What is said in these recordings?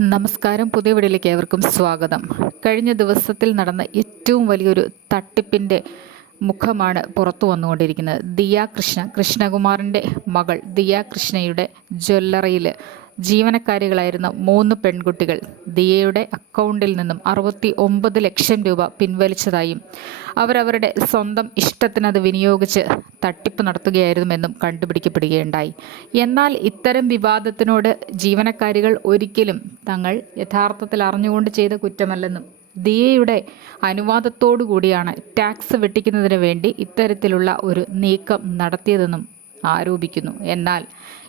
നമസ്കാരം. പുതിയ വീടിലേക്ക് ഏവർക്കും സ്വാഗതം. കഴിഞ്ഞ ദിവസത്തിൽ നടന്ന ഏറ്റവും വലിയൊരു തട്ടിപ്പിന്റെ മുഖമാണ് പുറത്തു വന്നുകൊണ്ടിരിക്കുന്നത്. ദിയ കൃഷ്ണ. കൃഷ്ണകുമാറിന്റെ മകൾ ദിയ കൃഷ്ണയുടെ ജ്വല്ലറിയിൽ ജീവനക്കാരികളായിരുന്ന മൂന്ന് പെൺകുട്ടികൾ ദിയയുടെ അക്കൗണ്ടിൽ നിന്നും അറുപത്തി ഒമ്പത് ലക്ഷം രൂപ പിൻവലിച്ചതായും അവരവരുടെ സ്വന്തം ഇഷ്ടത്തിനത് വിനിയോഗിച്ച് തട്ടിപ്പ് നടത്തുകയായിരുന്നുവെന്നും കണ്ടുപിടിക്കപ്പെടുകയുണ്ടായി. എന്നാൽ ഇത്തരം വിവാദത്തിനോട് ജീവനക്കാരികൾ ഒരിക്കലും തങ്ങൾ യഥാർത്ഥത്തിൽ അറിഞ്ഞുകൊണ്ട് ചെയ്ത കുറ്റമല്ലെന്നും ദിയയുടെ അനുവാദത്തോടു കൂടിയാണ് ടാക്സ് വെട്ടിക്കുന്നതിന് വേണ്ടി ഇത്തരത്തിലുള്ള ഒരു നീക്കം നടത്തിയതെന്നും ആരോപിക്കുന്നു. എന്നാൽ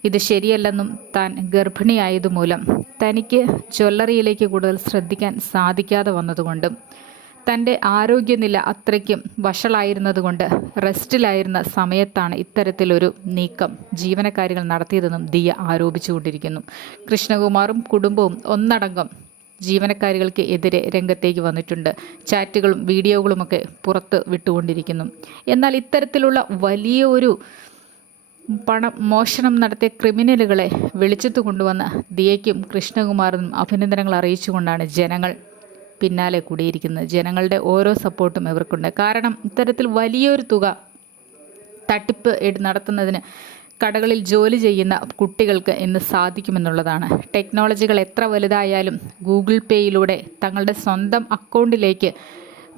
ഇത് ശരിയല്ലെന്നും താൻ ഗർഭിണിയായതുമൂലം തനിക്ക് ജ്വല്ലറിയിലേക്ക് കൂടുതൽ ശ്രദ്ധിക്കാൻ സാധിക്കാതെ വന്നതുകൊണ്ടും തന്റെ ആരോഗ്യനില അത്രയ്ക്കും വഷളായിരുന്നതുകൊണ്ട് റെസ്റ്റിലായിരുന്ന സമയത്താണ് ഇത്തരത്തിലൊരു നീക്കം ജീവനക്കാരികൾ നടത്തിയതെന്നും ദിയ ആരോപിച്ചുകൊണ്ടിരിക്കുന്നു. കൃഷ്ണകുമാറും കുടുംബവും ഒന്നടങ്കം ജീവനക്കാരികൾക്ക് എതിരെ രംഗത്തേക്ക് വന്നിട്ടുണ്ട്. ചാറ്റുകളും വീഡിയോകളുമൊക്കെ പുറത്ത് വിട്ടുകൊണ്ടിരിക്കുന്നു. എന്നാൽ ഇത്തരത്തിലുള്ള വലിയ ഒരു പണം മോഷണം നടത്തിയ ക്രിമിനലുകളെ വെളിച്ചത്ത് കൊണ്ടുവന്ന ദിയയ്ക്കും കൃഷ്ണകുമാറിനും അഭിനന്ദനങ്ങൾ അറിയിച്ചുകൊണ്ടാണ് ജനങ്ങൾ പിന്നാലെ കൂടിയിരിക്കുന്നത്. ജനങ്ങളുടെ ഓരോ സപ്പോർട്ടും ഇവർക്കുണ്ട്. കാരണം ഇത്തരത്തിൽ വലിയൊരു തുക തട്ടിപ്പ് നടത്തുന്നതിന് കടകളിൽ ജോലി ചെയ്യുന്ന കുട്ടികൾക്ക് ഇന്ന് സാധിക്കുമെന്നുള്ളതാണ്. ടെക്നോളജികൾ എത്ര വലുതായാലും ഗൂഗിൾ പേയിലൂടെ തങ്ങളുടെ സ്വന്തം അക്കൗണ്ടിലേക്ക്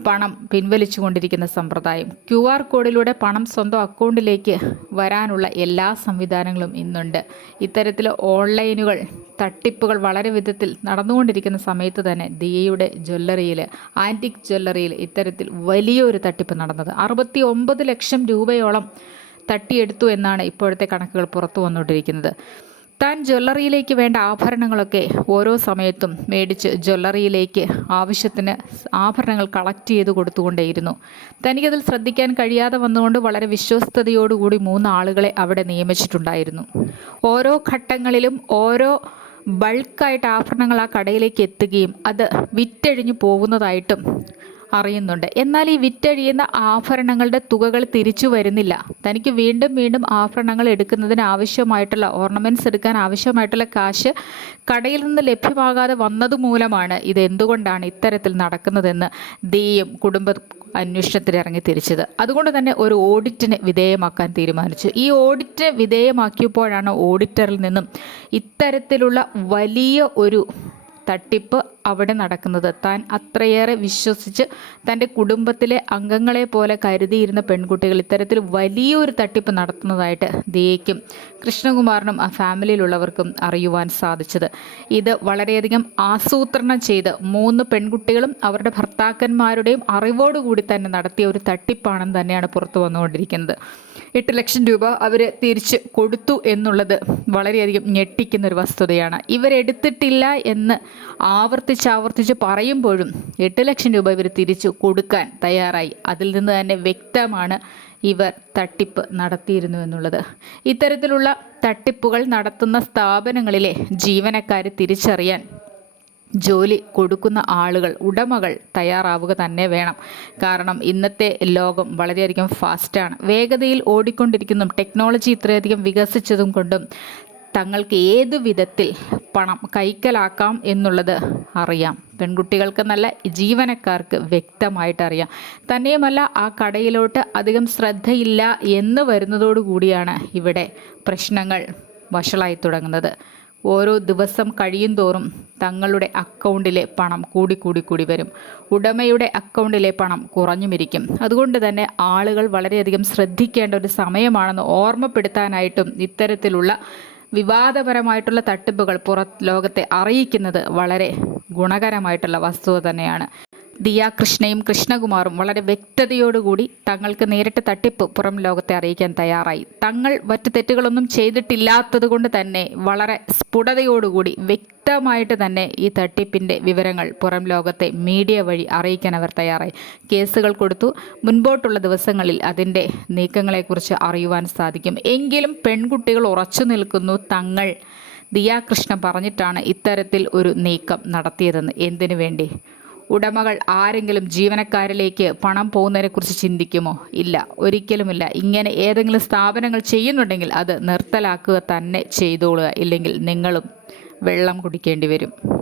പണം പിൻവലിച്ചു കൊണ്ടിരിക്കുന്ന സമ്പ്രദായം. ക്യു ആർ കോഡിലൂടെ പണം സ്വന്തം അക്കൗണ്ടിലേക്ക് വരാനുള്ള എല്ലാ സംവിധാനങ്ങളും ഇന്നുണ്ട്. ഇത്തരത്തിൽ ഓൺലൈനുകൾ തട്ടിപ്പുകൾ വളരെ വിധത്തിൽ നടന്നുകൊണ്ടിരിക്കുന്ന സമയത്ത് തന്നെ ദിയയുടെ ജ്വല്ലറിയിൽ ആന്റിക് ജ്വല്ലറിയിൽ ഇത്തരത്തിൽ വലിയൊരു തട്ടിപ്പ് നടന്നത്. അറുപത്തി ഒമ്പത് ലക്ഷം രൂപയോളം തട്ടിയെടുത്തു എന്നാണ് ഇപ്പോഴത്തെ കണക്കുകൾ പുറത്തു വന്നുകൊണ്ടിരിക്കുന്നത്. താൻ ജ്വല്ലറിയിലേക്ക് വേണ്ട ആഭരണങ്ങളൊക്കെ ഓരോ സമയത്തും മേടിച്ച് ജ്വല്ലറിയിലേക്ക് ആവശ്യത്തിന് ആഭരണങ്ങൾ കളക്ട് ചെയ്ത് കൊടുത്തുകൊണ്ടേയിരുന്നു. തനിക്കതിൽ ശ്രദ്ധിക്കാൻ കഴിയാതെ വന്നുകൊണ്ട് വളരെ വിശ്വസ്തയോടുകൂടി മൂന്ന് ആളുകളെ അവിടെ നിയമിച്ചിട്ടുണ്ടായിരുന്നു. ഓരോ ഘട്ടങ്ങളിലും ഓരോ ബൾക്കായിട്ട് ആഭരണങ്ങൾ ആ കടയിലേക്ക് എത്തുകയും അത് വിറ്റഴിഞ്ഞു പോകുന്നതായിട്ടും അറിയുന്നുണ്ട്. എന്നാൽ ഈ വിറ്റഴിയുന്ന ആഭരണങ്ങളുടെ തുകകൾ തിരിച്ചു വരുന്നില്ല. തനിക്ക് വീണ്ടും വീണ്ടും ആഭരണങ്ങൾ എടുക്കുന്നതിന് ആവശ്യമായിട്ടുള്ള ഓർണമെന്റ്സ് എടുക്കാൻ ആവശ്യമായിട്ടുള്ള കാശ് കടയിൽ നിന്ന് ലഭ്യമാകാതെ വന്നതുമൂലമാണ് ഇത് എന്തുകൊണ്ടാണ് ഇത്തരത്തിൽ നടക്കുന്നതെന്ന് ദീയും കുടുംബ അന്വേഷണത്തിന് ഇറങ്ങി തിരിച്ചത്. അതുകൊണ്ട് തന്നെ ഒരു ഓഡിറ്റിന് വിധേയമാക്കാൻ തീരുമാനിച്ചു. ഈ ഓഡിറ്റ് വിധേയമാക്കിയപ്പോഴാണ് ഓഡിറ്ററിൽ നിന്നും ഇത്തരത്തിലുള്ള വലിയ ഒരു തട്ടിപ്പ് അവിടെ നടക്കുന്നത്. താൻ അത്രയേറെ വിശ്വസിച്ച് തന്റെ കുടുംബത്തിലെ അംഗങ്ങളെ പോലെ കരുതിയിരുന്ന പെൺകുട്ടികൾ ഇത്തരത്തിൽ വലിയൊരു തട്ടിപ്പ് നടത്തുന്നതായിട്ട് ദിയയ്ക്കും കൃഷ്ണകുമാറിനും ആ ഫാമിലിയിലുള്ളവർക്കും അറിയുവാൻ സാധിച്ചത്. ഇത് വളരെയധികം ആസൂത്രണം ചെയ്ത് മൂന്ന് പെൺകുട്ടികളും അവരുടെ ഭർത്താക്കന്മാരുടെയും അറിവോടുകൂടി തന്നെ നടത്തിയ ഒരു തട്ടിപ്പാണെന്ന് തന്നെയാണ് പുറത്തു വന്നുകൊണ്ടിരിക്കുന്നത്. എട്ട് ലക്ഷം രൂപ അവർ തിരിച്ച് കൊടുത്തു എന്നുള്ളത് വളരെയധികം ഞെട്ടിക്കുന്ന ഒരു വസ്തുതയാണ് ഇവരെടുത്തിട്ടില്ല എന്ന് ആവർത്തിച്ച് ആവർത്തിച്ച് പറയുമ്പോഴും എട്ട് ലക്ഷം രൂപ ഇവർ തിരിച്ചു കൊടുക്കാൻ തയ്യാറായി. അതിൽ നിന്ന് തന്നെ വ്യക്തമാണ് ഇവർ തട്ടിപ്പ് നടത്തിയിരുന്നു എന്നുള്ളത്. ഇത്തരത്തിലുള്ള തട്ടിപ്പുകൾ നടത്തുന്ന സ്ഥാപനങ്ങളിലെ ജീവനക്കാരെ തിരിച്ചറിയാൻ ജോലി കൊടുക്കുന്ന ആളുകൾ ഉടമകൾ തയ്യാറാവുക തന്നെ വേണം. കാരണം ഇന്നത്തെ ലോകം വളരെയധികം ഫാസ്റ്റാണ് വേഗതയിൽ ഓടിക്കൊണ്ടിരിക്കുന്നതും ടെക്നോളജി ഇത്രയധികം വികസിച്ചതും കൊണ്ടും തങ്ങൾക്ക് ഏതു വിധത്തിൽ പണം കൈക്കലാക്കാം എന്നുള്ളത് അറിയാം. പെൺകുട്ടികൾക്ക് നല്ല ജീവനക്കാർക്ക് വ്യക്തമായിട്ട് അറിയാം. തന്നെയുമല്ല ആ കടയിലോട്ട് അധികം ശ്രദ്ധയില്ല എന്ന് വരുന്നതോടുകൂടിയാണ് ഇവിടെ പ്രശ്നങ്ങൾ വഷളായി തുടങ്ങുന്നത്. ഓരോ ദിവസം കഴിയും തോറും തങ്ങളുടെ അക്കൗണ്ടിലെ പണം കൂടി കൂടി കൂടി വരും. ഉടമയുടെ അക്കൗണ്ടിലെ പണം കുറഞ്ഞുമിരിക്കും. അതുകൊണ്ട് തന്നെ ആളുകൾ വളരെയധികം ശ്രദ്ധിക്കേണ്ട ഒരു സമയമാണെന്ന് ഓർമ്മപ്പെടുത്താനായിട്ടും ഇത്തരത്തിലുള്ള വിവാദപരമായിട്ടുള്ള തട്ടിപ്പുകൾ പുറ ലോകത്തെ അറിയിക്കുന്നത് വളരെ ഗുണകരമായിട്ടുള്ള വസ്തുത തന്നെയാണ്. ദിയ കൃഷ്ണയും കൃഷ്ണകുമാറും വളരെ വ്യക്തതയോടുകൂടി തങ്ങൾക്ക് നേരിട്ട് തട്ടിപ്പ് പുറം ലോകത്തെ അറിയിക്കാൻ തയ്യാറായി. തങ്ങൾ മറ്റു തെറ്റുകളൊന്നും ചെയ്തിട്ടില്ലാത്തത് കൊണ്ട് തന്നെ വളരെ സ്ഫുടതയോടുകൂടി വ്യക്തമായിട്ട് തന്നെ ഈ തട്ടിപ്പിന്റെ വിവരങ്ങൾ പുറം ലോകത്തെ മീഡിയ വഴി അറിയിക്കാൻ അവർ തയ്യാറായി. കേസുകൾ കൊടുത്തു. മുൻപോട്ടുള്ള ദിവസങ്ങളിൽ അതിന്റെ നീക്കങ്ങളെക്കുറിച്ച് അറിയുവാൻ സാധിക്കും. എങ്കിലും പെൺകുട്ടികൾ ഉറച്ചു നിൽക്കുന്നു. തങ്ങൾ ദിയാകൃഷ്ണ പറഞ്ഞിട്ടാണ് ഇത്തരത്തിൽ ഒരു നീക്കം നടത്തിയതെന്ന്. എന്തിനു വേണ്ടി? ഉടമകൾ ആരെങ്കിലും ജീവനക്കാരിലേക്ക് പണം പോകുന്നതിനെക്കുറിച്ച് ചിന്തിക്കുമോ? ഇല്ല. ഒരിക്കലുമില്ല. ഇങ്ങനെ ഏതെങ്കിലും സ്ഥാപനങ്ങൾ ചെയ്യുന്നുണ്ടെങ്കിൽ അത് നിർത്തലാക്കുക തന്നെ ചെയ്തോളുക. ഇല്ലെങ്കിൽ നിങ്ങളും വെള്ളം കുടിക്കേണ്ടി വരും.